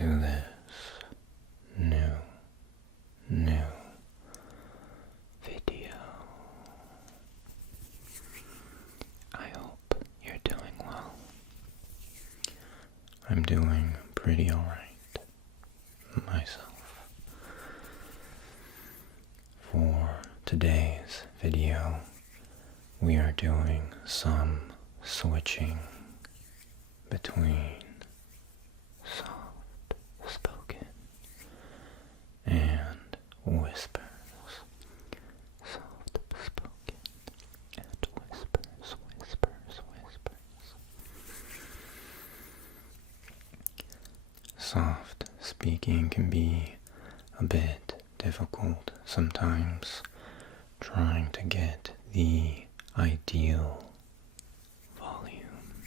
to this new video. I hope you're doing well. I'm doing pretty alright myself. For today's video, we are doing some switching between soft spoken and whispers. Soft spoken and whispers. Soft speaking can be a bit difficult sometimes, trying to get the ideal volume.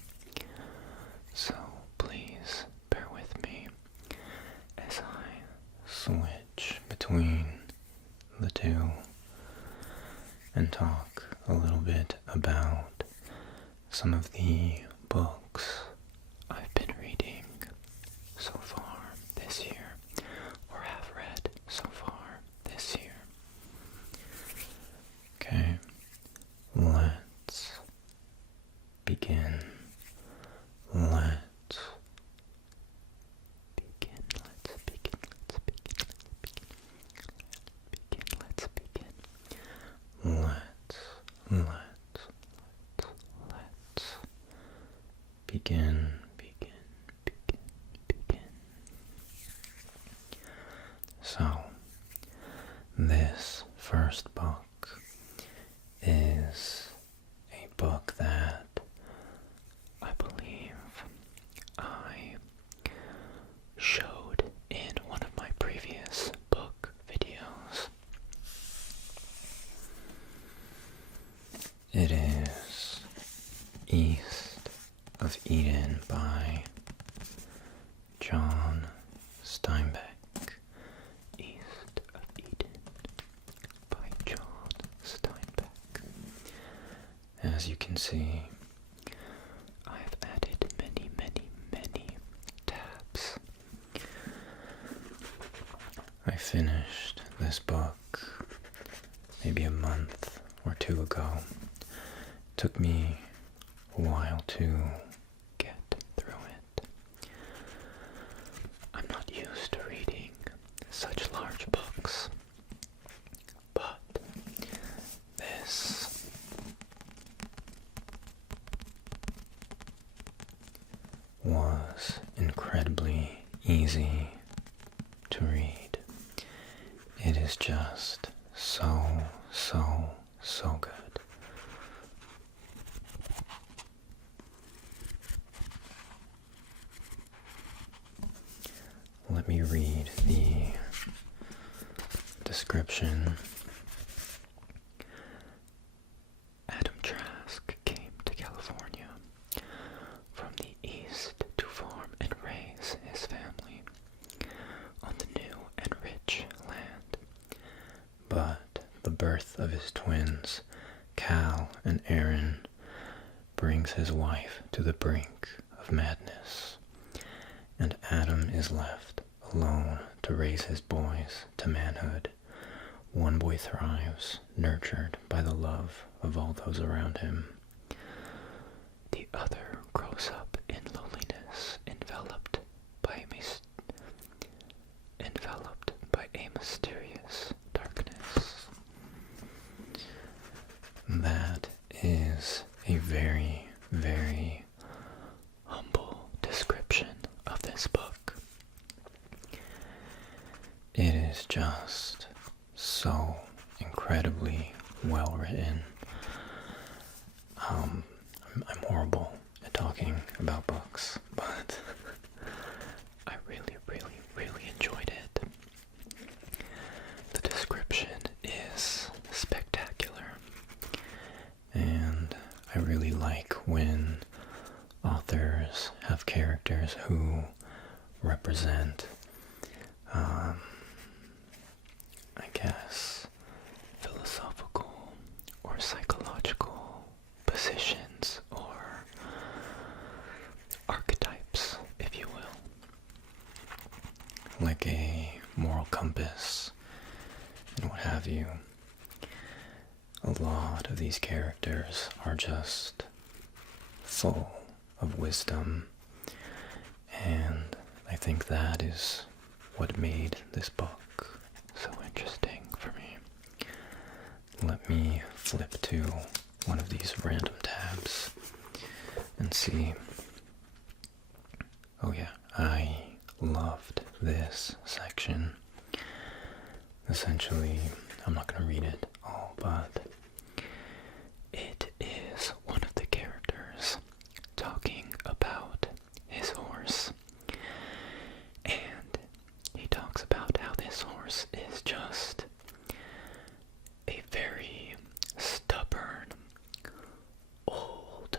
So please bear with me as I switch between the two and talk a little bit about some of the books I've been reading so far this year, or have read so far this year. Okay, let's begin. Let's begin. So, this first book is a book that I believe I showed in one of my previous book videos. It is East of Eden by John Steinbeck. East of Eden by John Steinbeck. As you can see, I've added many tabs. I finished this book maybe a month or two ago. It took me a while to get through it. I'm not used to reading such large books, but this was incredibly easy to read. It is just so good. Let me read the description. Adam Trask came to California from the east to farm and raise his family on the new and rich land. But the birth of his twins, Cal and Aaron, brings his wife to the brink of madness, and Adam is left alone to raise his boys to manhood. One boy thrives, nurtured by the love of all those around him. The other grows up in loneliness, enveloped by a mysterious darkness. That is a very humble description of this book. It is just so incredibly well written. I'm horrible at talking about books, but I really enjoyed it. The description is spectacular, and I really like when authors have characters who represent, I guess, philosophical or psychological positions or archetypes, if you will. like a moral compass and what have you. A lot of these characters are just full of wisdom, and I think that is what made this book so interesting for me. Let me flip to one of these random tabs and see. Oh yeah, I loved this section. Essentially, I'm not going to read it all, but it is one of the characters talking about his horse. And he talks about how this horse is just a very stubborn, old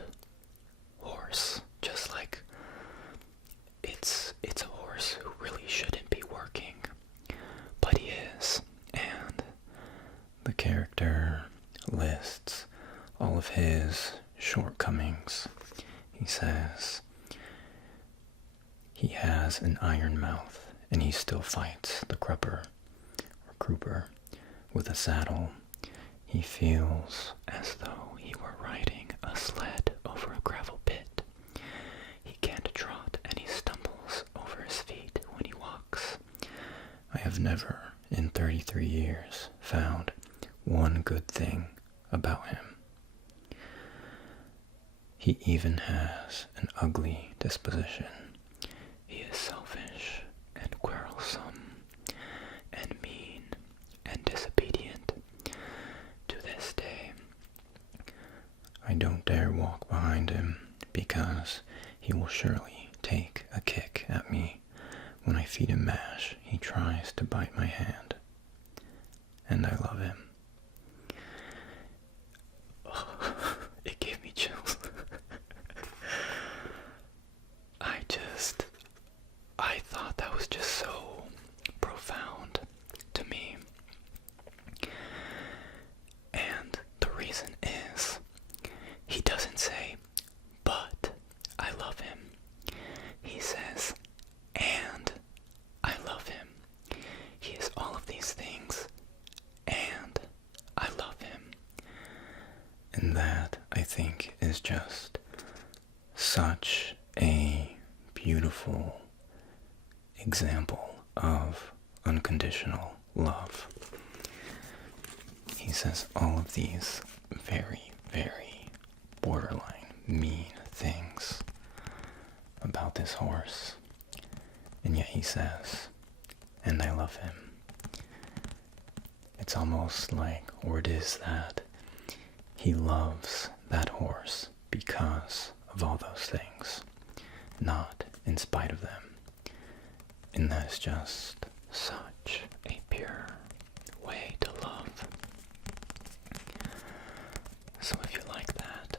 horse. Just like it's a horse who really shouldn't be working, but he is. And the character lists all of his shortcomings. He says he has an iron mouth and he still fights the crupper with a saddle. He feels as though he were riding a sled over a gravel pit. He can't trot and he stumbles over his feet when he walks. I have never, in 33 years, found one good thing about him. He even has an ugly disposition. He is selfish and quarrelsome and mean and disobedient. To this day, I don't dare walk behind him because he will surely take a kick at me. When I feed him mash, he tries to bite my hand. And I love him. It gave me chills. I thought that was just so profound to me. And the reason is, he doesn't say, but I love him. He says, and I love him. He is all of these things, and I love him. And that, I think, is just such a beautiful example of unconditional love. He says all of these very, very borderline mean things about this horse, and yet he says, and I love him. It's almost like, or it is that he loves that horse because of all those things, not in spite of them. And that is just such a pure way to love. So if you like that,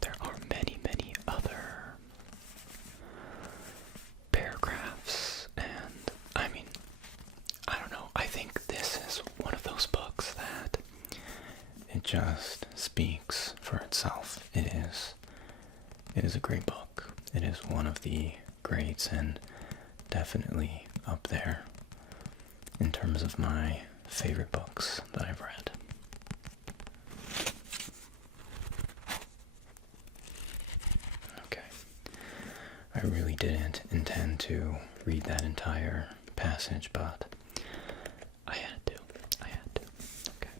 there are many, many other paragraphs, and I mean, I don't know, I think this is one of those books that it just speaks for itself. It is a great book. It is one of the greats and definitely up there in terms of my favorite books that I've read. Okay. I really didn't intend to read that entire passage, but I had to. Okay.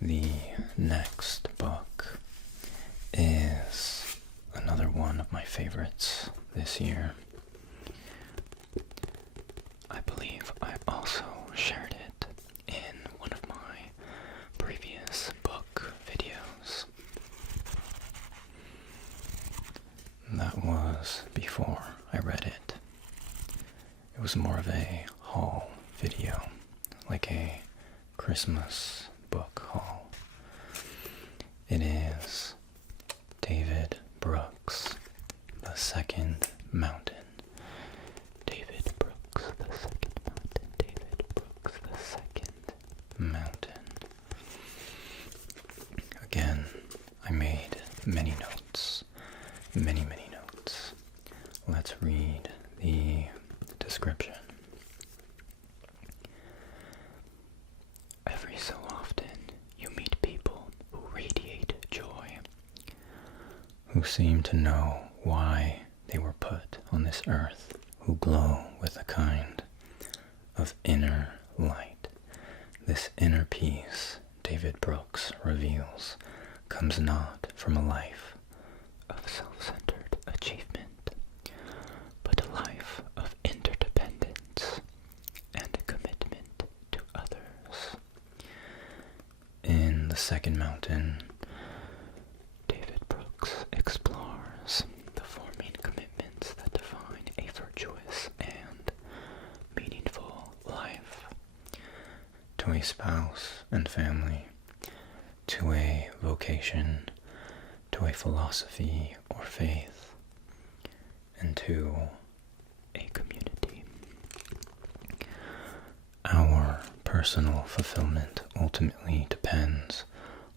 The next book is another one of my favorites this year. I believe I also shared it in one of my previous book videos. That was before I read it. It was more of a haul video, like a Christmas book haul. It is David Brooks, The Second Mountain. David Brooks, The Second Mountain. David Brooks, The Second Mountain. Again, I made many notes. Many, many notes. let's read the description. Every so often, you meet people who radiate joy, who seem to know why they were put on this earth, who glow with a kind of inner light. This inner peace, David Brooks reveals, comes not from a life of self-centered achievement, but a life of interdependence and commitment to others. In the second mountain, David Brooks explores the forming commitments that define a virtuous and meaningful life. To a spouse and family, to a vocation, to a philosophy or faith, and to a community. Our personal fulfillment ultimately depends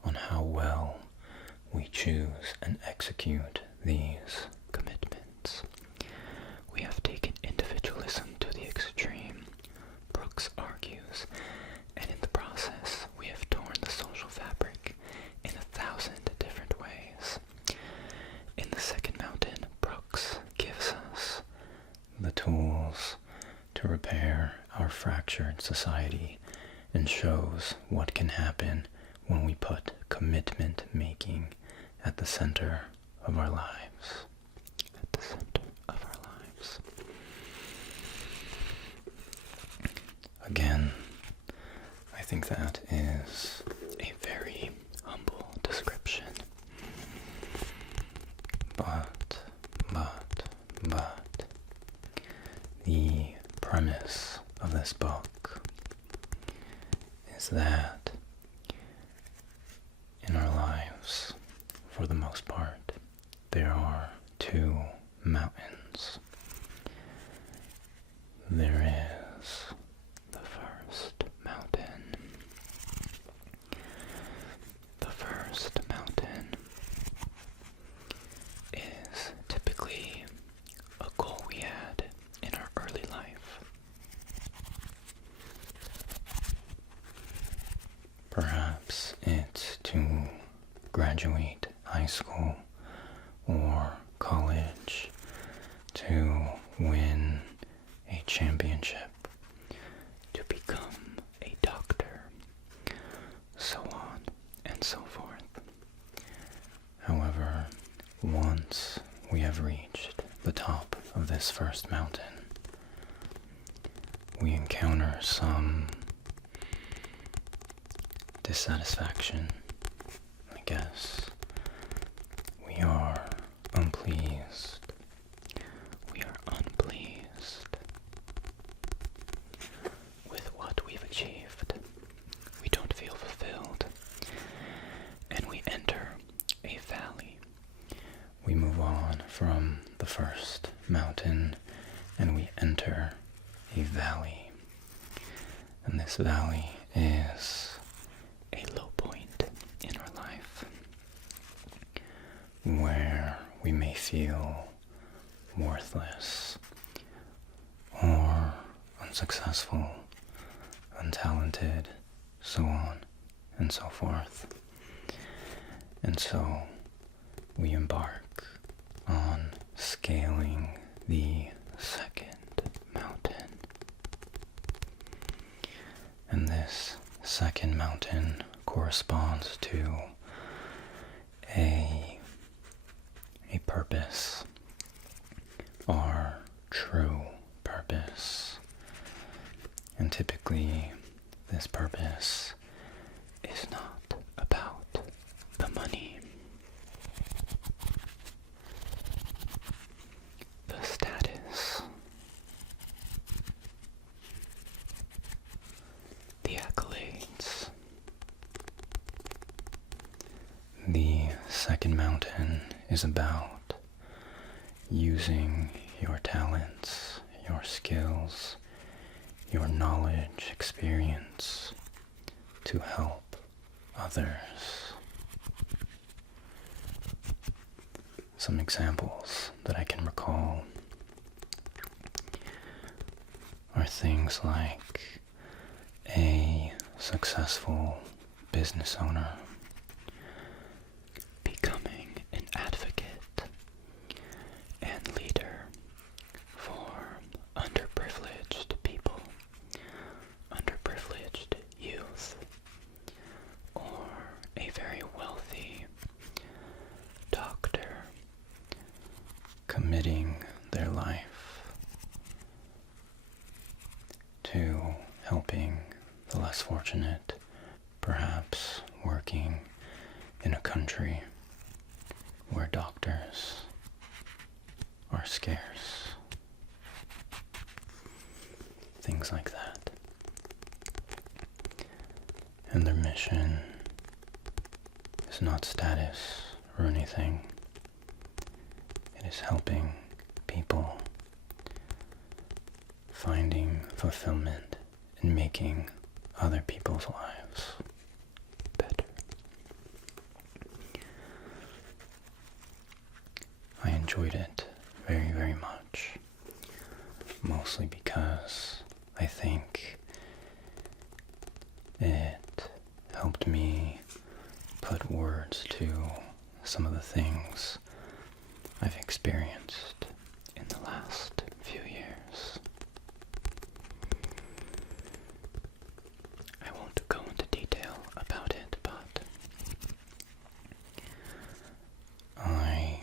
on how well we choose and execute these commitments. We have taken individualism to the extreme, Brooks argues, and in the process we have torn the social fabric in 1,000 different ways. In the second mountain, Brooks gives us the tools to repair our fractured society and shows what can happen when we put commitment making at the center of our lives. At the center of our lives. Again, I think that is a very humble description. But, the premise of this book is that in our lives, for the most part, there are two mountains. There is the first mountain. The first mountain is typically a goal we had in our early life. Perhaps it's to graduate high school or college, to win a championship, to become a doctor, so on and so forth. However, once we have reached the top of this first mountain, we encounter some dissatisfaction, I guess. We are unpleased. We are unpleased with what we've achieved. We don't feel fulfilled. And we enter a valley. We move on from the first mountain and we enter a valley. And this valley is a low point in our life where we may feel worthless or unsuccessful, untalented, so on and so forth. And so we embark on scaling the second mountain. And this second mountain corresponds to a purpose, our true purpose. And typically, this purpose is not about the money, the status, the accolades. The second mountain is about using your talents, your skills, your knowledge, experience to help others. Some examples that I can recall things like a successful business owner, becoming an advocate and leader for underprivileged people, underprivileged youth, or a very wealthy doctor, committing their life to helping the less fortunate, perhaps working in a country where doctors are scarce. Things like that. And their mission is not status or anything. It is helping people finding fulfillment in making other people's lives better. I enjoyed it very, very much, mostly because I think it helped me put words to some of the things I've experienced in the last few years. I won't go into detail about it, but I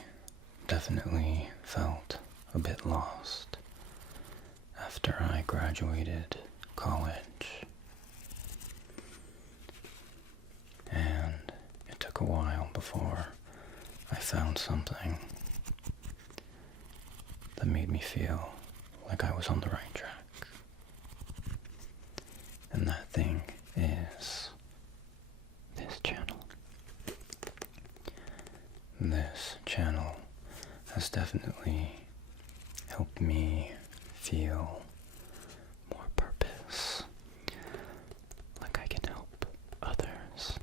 definitely felt a bit lost after I graduated college. And it took a while before I found something that made me feel like I was on the right track. And that thing is this channel. This channel has definitely helped me feel more purpose, like I can help others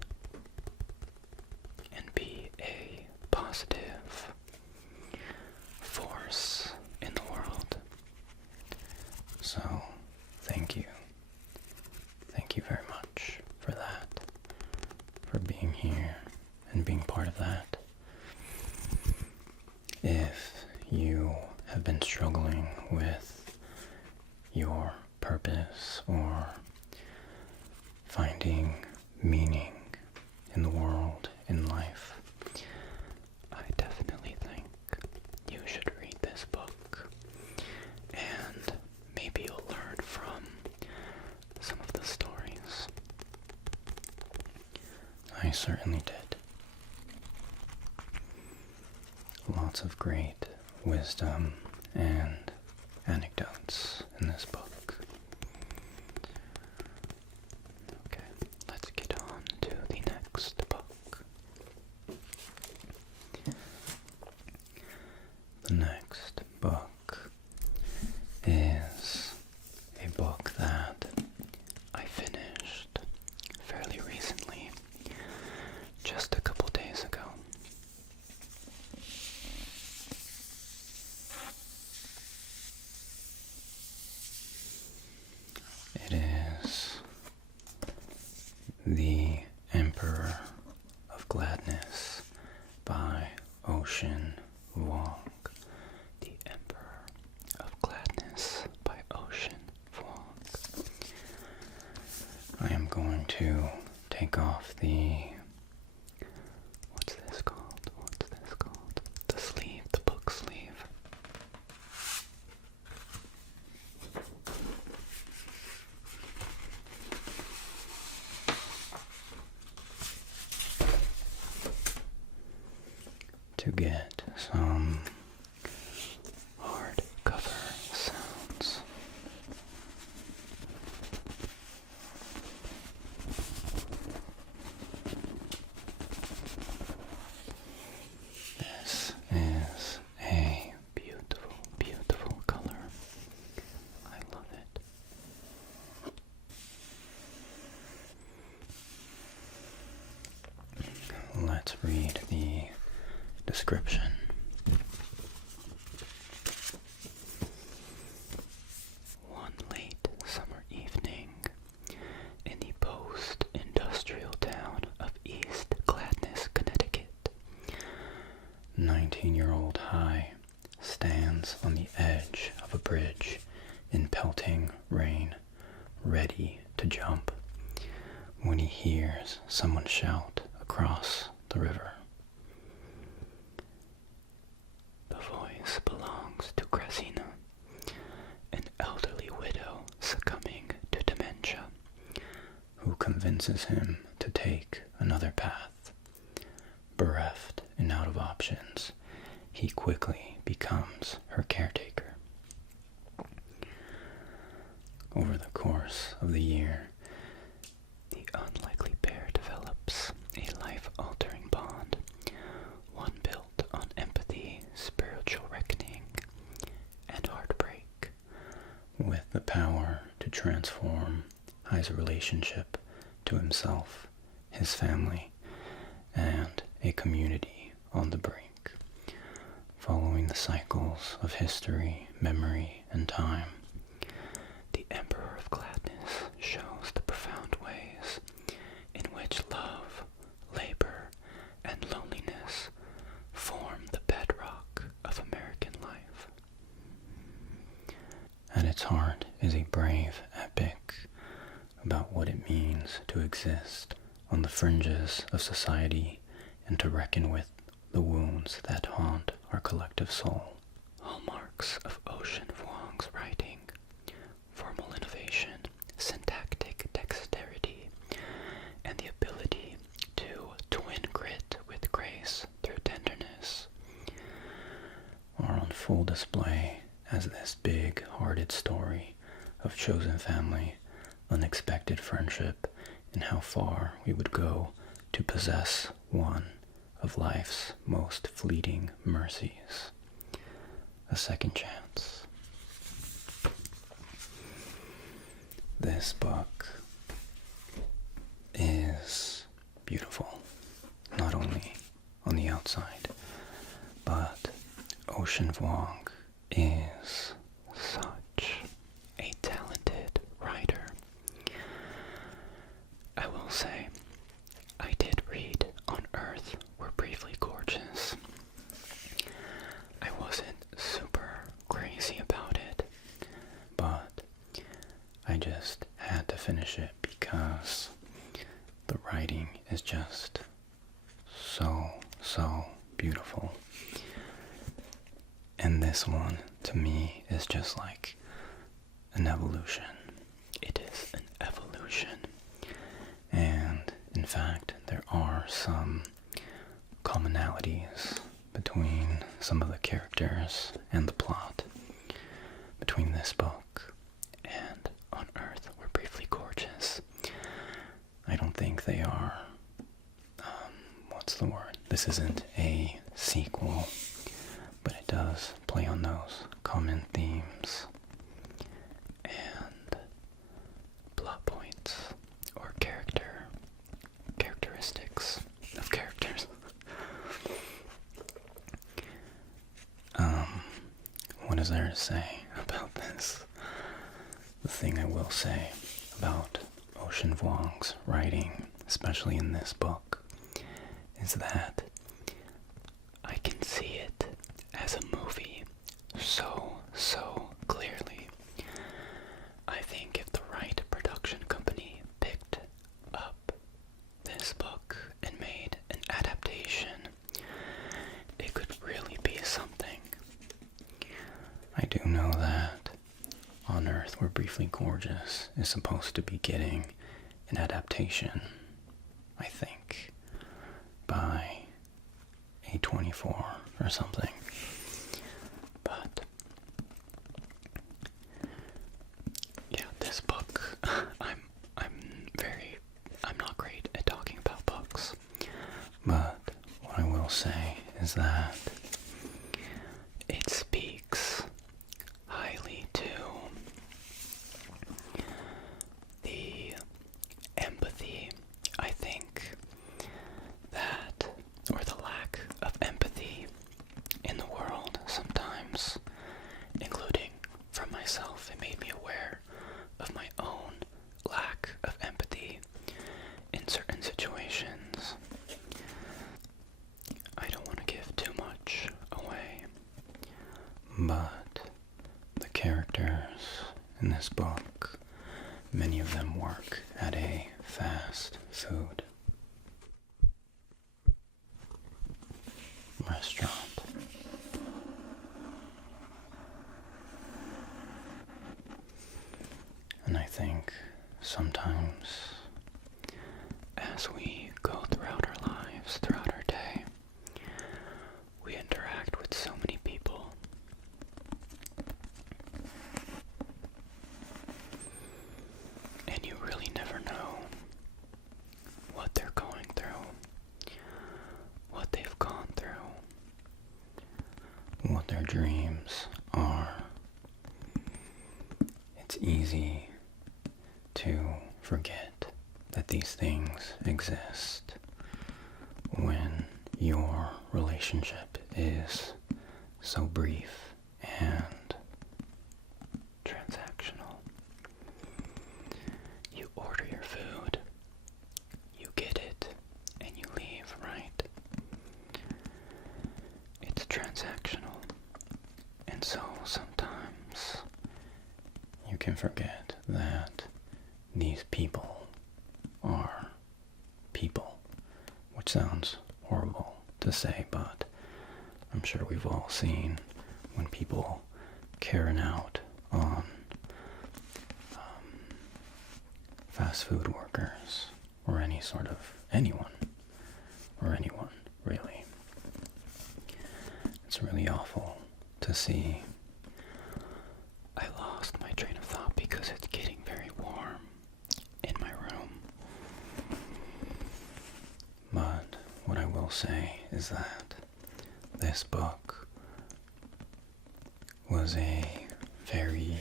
and be a positive force in the world. So, thank you. Thank you very much for that, for being here and being part of that. If you have been struggling with your purpose or finding meaning in the world, in life, I definitely think you should read this book, and maybe you'll learn from some of the stories. I certainly did. Lots of great wisdom and anecdotes in this book. Okay, let's get on to the next book. The next book is a book that I finished fairly recently, just a couple days ago. It is The Emperor of Gladness by Ocean Vuong. The Emperor of Gladness by Ocean Vuong. I am going to take off the What's this called? The sleeve, the book sleeve. to get some Hardcover sounds. This is a Beautiful, beautiful color. I love it. let's read the description. One late 10-year-old high stands on the edge of a bridge in pelting rain, ready to jump, when he hears someone shout across the river. The voice belongs to Krasina, an elderly widow succumbing to dementia, who convinces him to take another path. Bereft and out of options, he quickly becomes her caretaker. Over the course of the year, the unlikely pair develops a life-altering bond, one built on empathy, spiritual reckoning, and heartbreak, with the power to transform High's relationship to himself, his family, and a community on the brink, following the cycles of history, memory, and time. The Emperor of Gladness shows the profound ways in which love, labor, and loneliness form the bedrock of American life. At its heart is a brave epic about what it means to exist on the fringes of society and to reckon with the wounds that haunt our collective soul. Hallmarks of Ocean Vuong's writing: formal innovation, syntactic dexterity, and the ability to twin grit with grace through tenderness, are on full display as this big-hearted story of chosen family, unexpected friendship, and how far we would go to possess one of life's most fleeting mercies, a second chance. This book is beautiful, not only on the outside, but Ocean Vuong is such a talented writer. I will say, I did read On Earth We're Briefly Gorgeous. I wasn't super crazy about it, but I just had to finish it because the writing is just so beautiful. And this one, to me, is just like an evolution. It is an evolution. And in fact, there are some commonalities between some of the characters and the plot between this book and On Earth We're Briefly Gorgeous. I don't think they are, what's the word? This isn't a sequel, but it does play on those common themes and plot points or characteristics of characters. What is there to say about this? The thing I will say about Ocean Vuong's writing, especially in this book, is that I can see it as a movie so clearly. I think if the right production company picked up this book and made an adaptation, it could really be something. I do know that On Earth We're Briefly Gorgeous is supposed to be getting an adaptation, I think, by A24 or something. But yeah, this book, I'm not great at talking about books. But what I will say is that it speaks highly to the empathy, I think, that, or the lack of empathy in the world sometimes, including from myself. It made me aware of my own lack of empathy in certain situations. I don't want to give too much away, But the characters in this book, many of them work at a fast food restaurant. And I think sometimes as we go throughout our lives, throughout our day, we interact with so many people. And you really never know what they're going through, what they've gone through, what their dreams are. It's easy to forget that these things exist when your relationship is so brief and transactional. You order your food, you get it, and you leave, right? It's transactional. And so sometimes you can forget that these people are people, which sounds horrible to say, but I'm sure we've all seen when people carrying out on fast food workers or anyone really. It's really awful to see. I lost my train of thought because it's getting very warm in my room. But what I will say is that this book was a very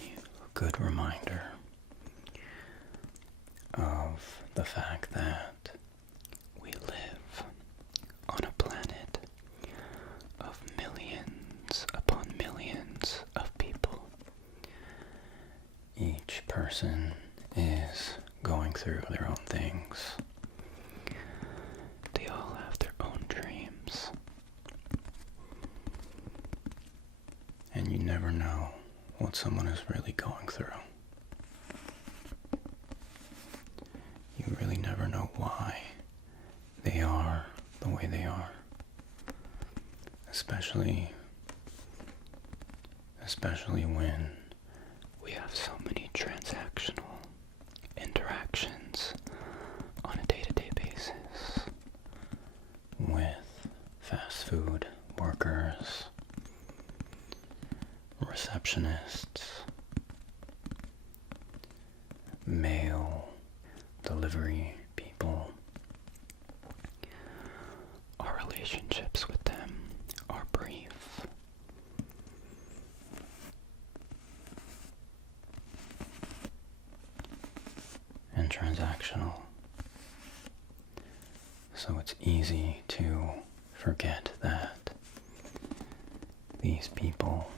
good reminder of the fact that we live on a planet of millions upon millions of people. Each person is going through their own things. They all have their own dreams. And you never know what someone is really going through. You really never know why they are the way they are. Especially when we have so many transactional interactions on a day-to-day basis with fast food workers, receptionists, mail delivery people. Our relationships with them are brief. And transactional. So it's easy to forget that these people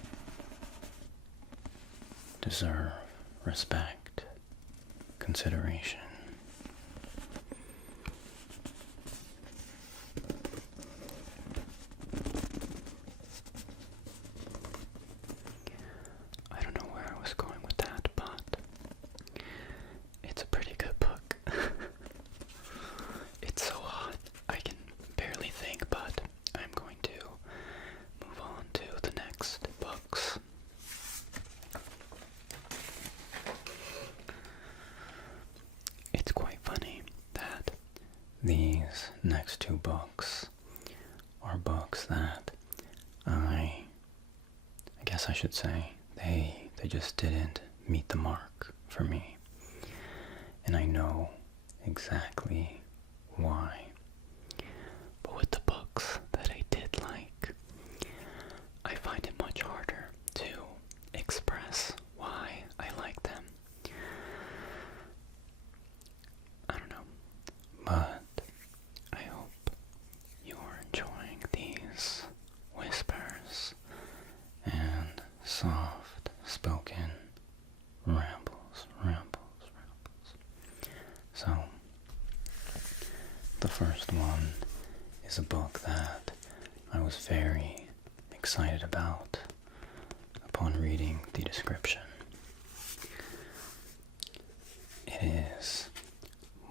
deserve respect, consideration. I don't know where I was going with that, but it's a pretty good book. It's so hot, I can barely think, but I'm going to move on to the next books. It's quite funny that these next two books are books that I guess I should say they just didn't meet the mark for me. And I know exactly why. But with the books that I did like, I find it much harder to express why I like them. I don't know. But I hope you're enjoying these whispers and soft spoken rambles. So, the first one is a book that I was very excited about upon reading the description. It is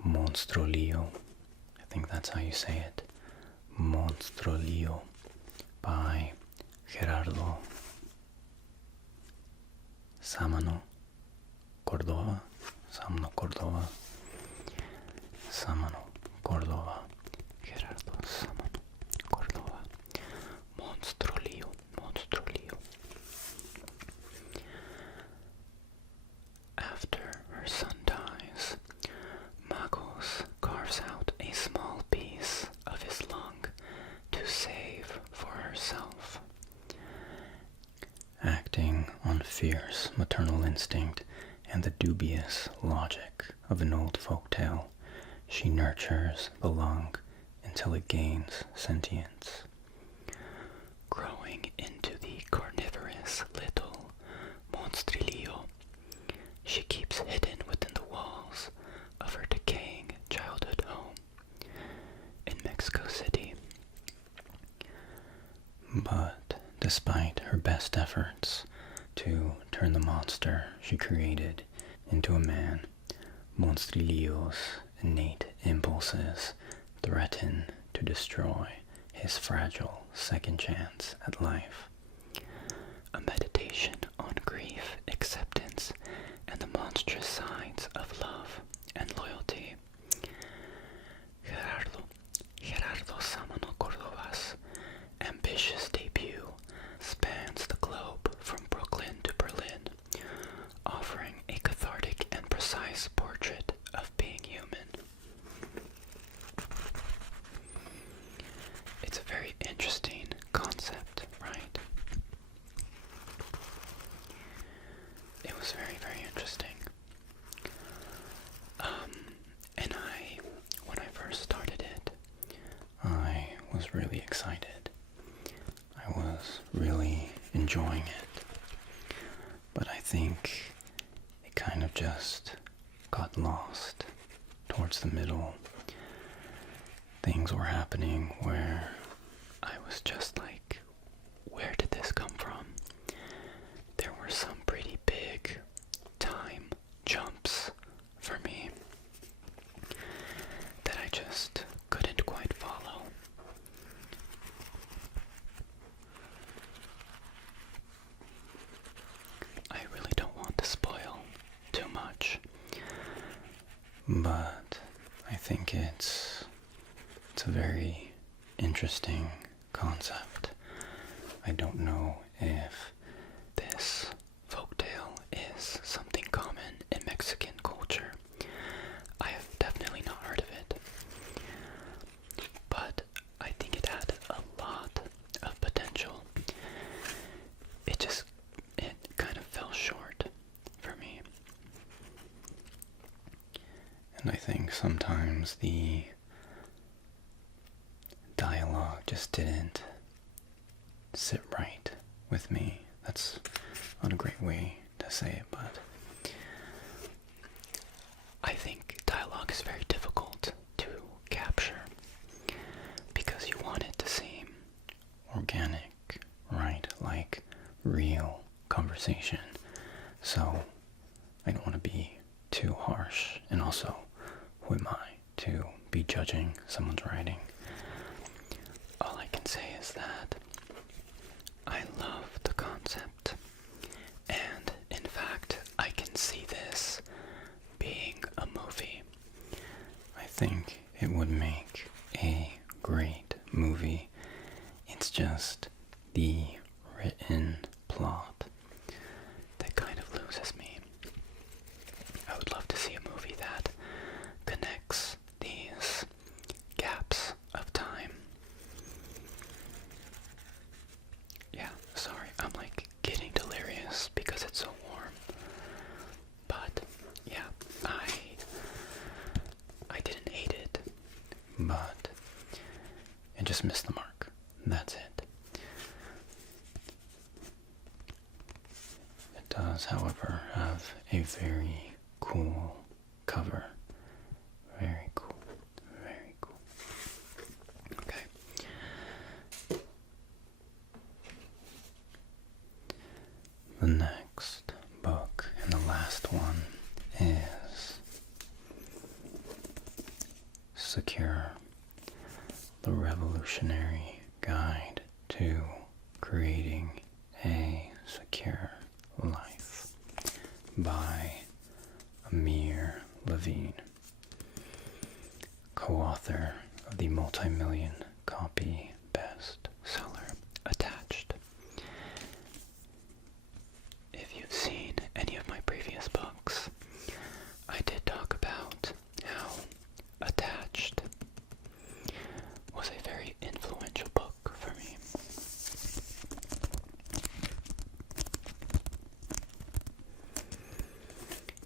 Monstrilio, I think that's how you say it, Monstrilio by Gerardo Samano Cordova, Gerardo Samano Cordova, Monstrilio. After her son dies, Magos carves out a small piece of his lung to save for herself. Acting on fierce maternal instinct and the dubious logic of an old folk tale, she nurtures the lung until it gains sentience. Growing into the carnivorous little Monstrilio, she keeps hidden within the walls of her decaying childhood home in Mexico City. But despite her best efforts to turn the monster she created into a man, Monstrilio's innate impulses threaten to destroy his fragile second chance at life. A meditation on grief, acceptance, and the monstrous sides of love and loyalty. Gerardo Samano Cordova's ambitious debut spans the globe from Brooklyn to Berlin, offering a cathartic and precise portrait of being human. It's a very interesting concept, right? It was very, very interesting. And when I first started it, I was really excited. I was really enjoying it. But I think it kind of just got lost towards the middle. Things were happening where I was just like, where did this come from? There were some pretty big time jumps for me that I just couldn't quite follow. I really don't want to spoil too much, but I think it's a very interesting concept. I don't know if this folktale is something common in Mexican culture. I have definitely not heard of it, but I think it had a lot of potential. It kind of fell short for me. And I think sometimes the dialogue just didn't sit right with me. That's not a great way to say it, but I think dialogue is very difficult to capture because you want it to seem organic, right? Like real conversation. So I don't want to be too harsh, and also, who am I to be judging someone's writing? All I can say is that I love the concept, and in fact, I can see this being a movie. I think it would make a great movie. It's just the written plot that kind of loses me. I would love to see a movie that connects these gaps of time. Yeah, sorry, I'm like getting delirious because it's so warm. But yeah, I didn't hate it, but it just missed the mark. That's it. It does, however, have a very cool cover. Very cool. Very cool. Okay. The next book, and the last one, is Secure, the Revolutionary Guide to Creating a Secure Life by Amir Levine, co-author of the multi-million copy bestseller Attached. If you've seen any of my previous books, I did talk about how Attached was a very influential book for me.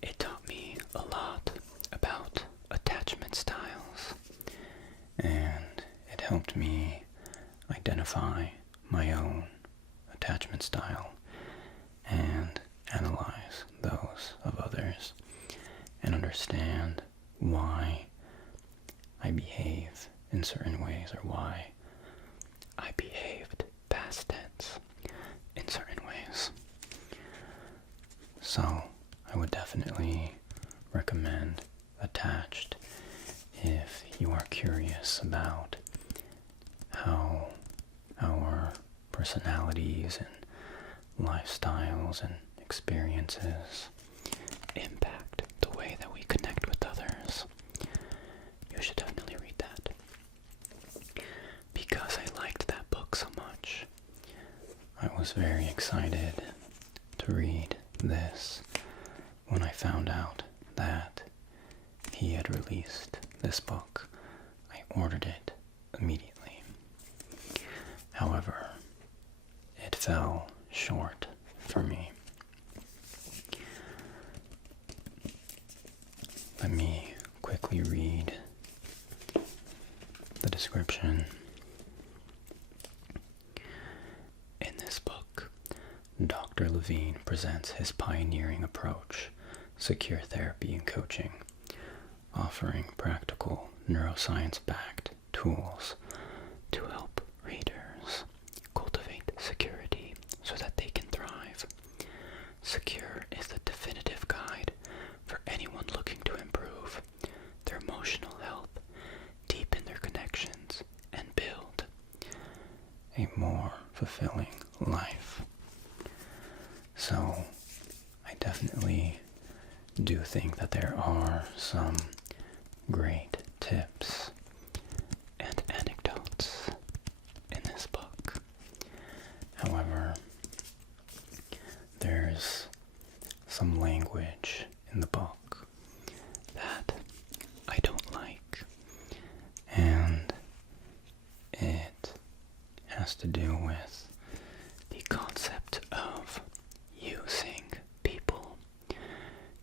It taught me a lot about attachment styles, and it helped me identify my own attachment style and analyze those of others and understand why I behave in certain ways, or why I behaved past tense in certain ways. So I would definitely recommend Attached if you are curious about how our personalities and lifestyles and experiences impact the way that we connect with others. You should definitely read that. Because I liked that book so much, I was very excited to read this when I found out that he had released this book. I ordered it immediately. However, it fell short for me. Let me quickly read the description. In this book, Dr. Levine presents his pioneering approach, secure therapy and coaching, offering practical neuroscience-backed tools to help readers cultivate security so that they can thrive. Secure is the definitive guide for anyone looking to improve their emotional health, deepen their connections, and build a more fulfilling life. So, I definitely do think that there are some great tips and anecdotes in this book. However, there's some language in the book that I don't like, and it has to do with the concept of using people,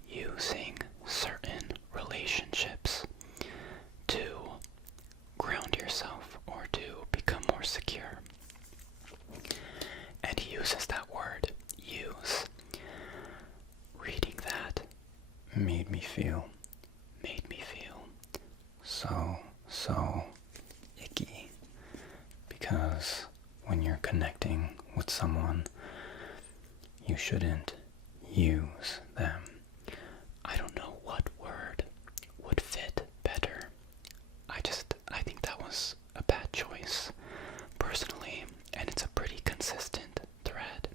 using certain relationships to ground yourself or to become more secure. And he uses that word, use. Reading that made me feel so icky, because when you're connecting with someone, you shouldn't use them. I don't know what word would fit better. I think that was a bad choice, personally, and it's a pretty consistent thread.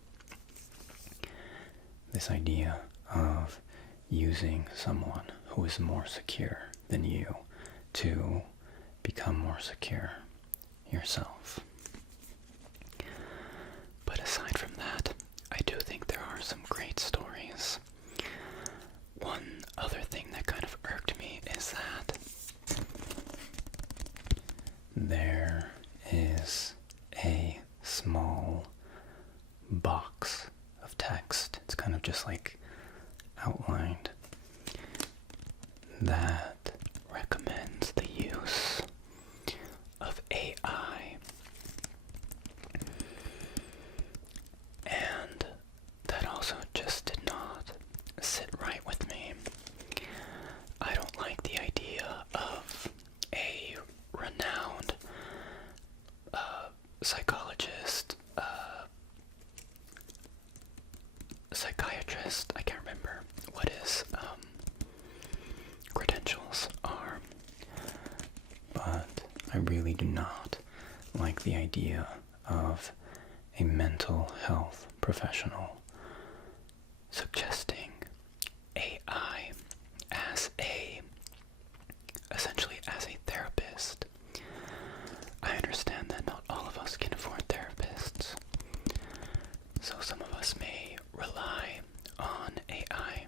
This idea of using someone who is more secure than you to become more secure yourself. But aside from that, I do think there are some great stories. One other thing that kind of irked me is that there is a small box of text. It's kind of just like outlined, that recommends the use of AI. And that also just did not sit right with me. I don't like the idea of a renowned psychologist therapist. I can't remember what his credentials are, but I really do not like the idea of a mental health professional suggesting AI essentially as a therapist. I understand that not all of us can afford therapists, so some of us may rely on AI.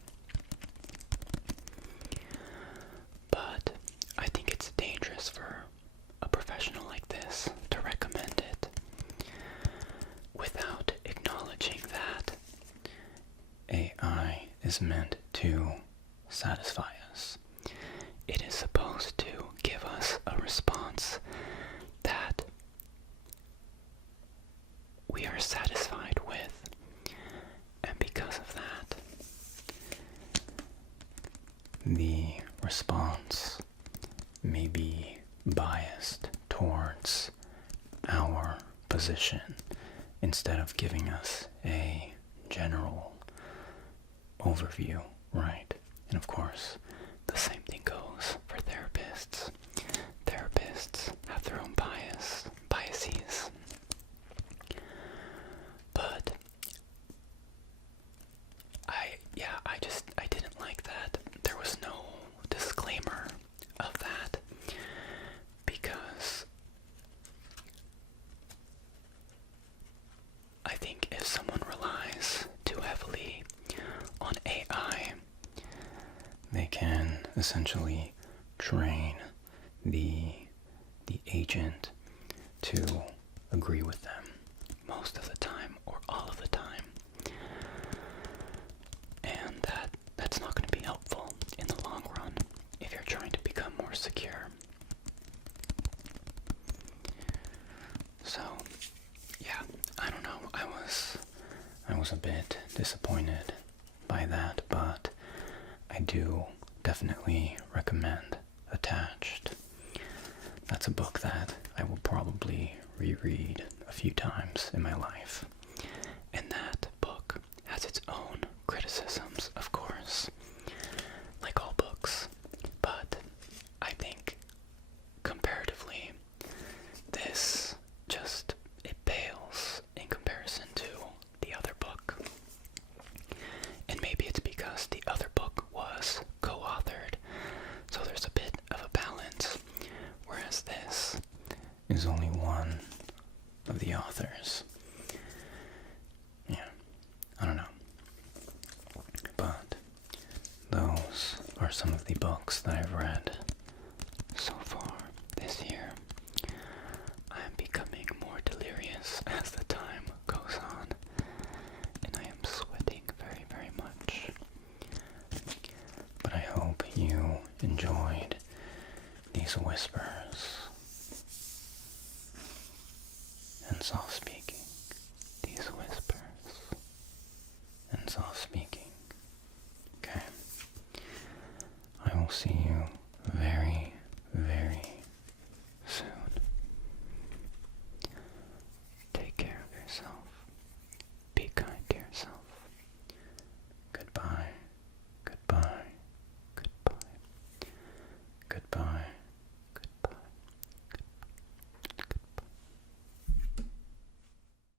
But I think it's dangerous for a professional like this to recommend it without acknowledging that AI is meant to satisfy us. It is supposed to give us a response that we are satisfied with, and because of that, the response may be biased towards our position instead of giving us a general overview, right? And of course, the same thing goes for therapists. Therapists have their own biases. But I didn't like that there was no disclaimer of that, because I think if someone relies too heavily on AI, they can essentially train the agent to agree with them most of the time or all of the time. And that's not going to be helpful in the long run if you're trying to become more secure. So, yeah, I don't know. I was a bit disappointed by that, but I do definitely recommend Attached. That's a book that I will probably reread a few times in my life. And that book has its own criticisms, of course, like all books. But I think comparatively, this it pales in comparison to the other book. And maybe it's because the other book was co-authored, so there's a bit of a balance, whereas this is only one of the authors. Yeah, I don't know. But those are some of the books that I've read so far this year. I am becoming more delirious as the time goes on, and I am sweating very, very much. But I hope you enjoyed these whispers and soft speaking. These whispers and soft speaking. Okay. I will see you very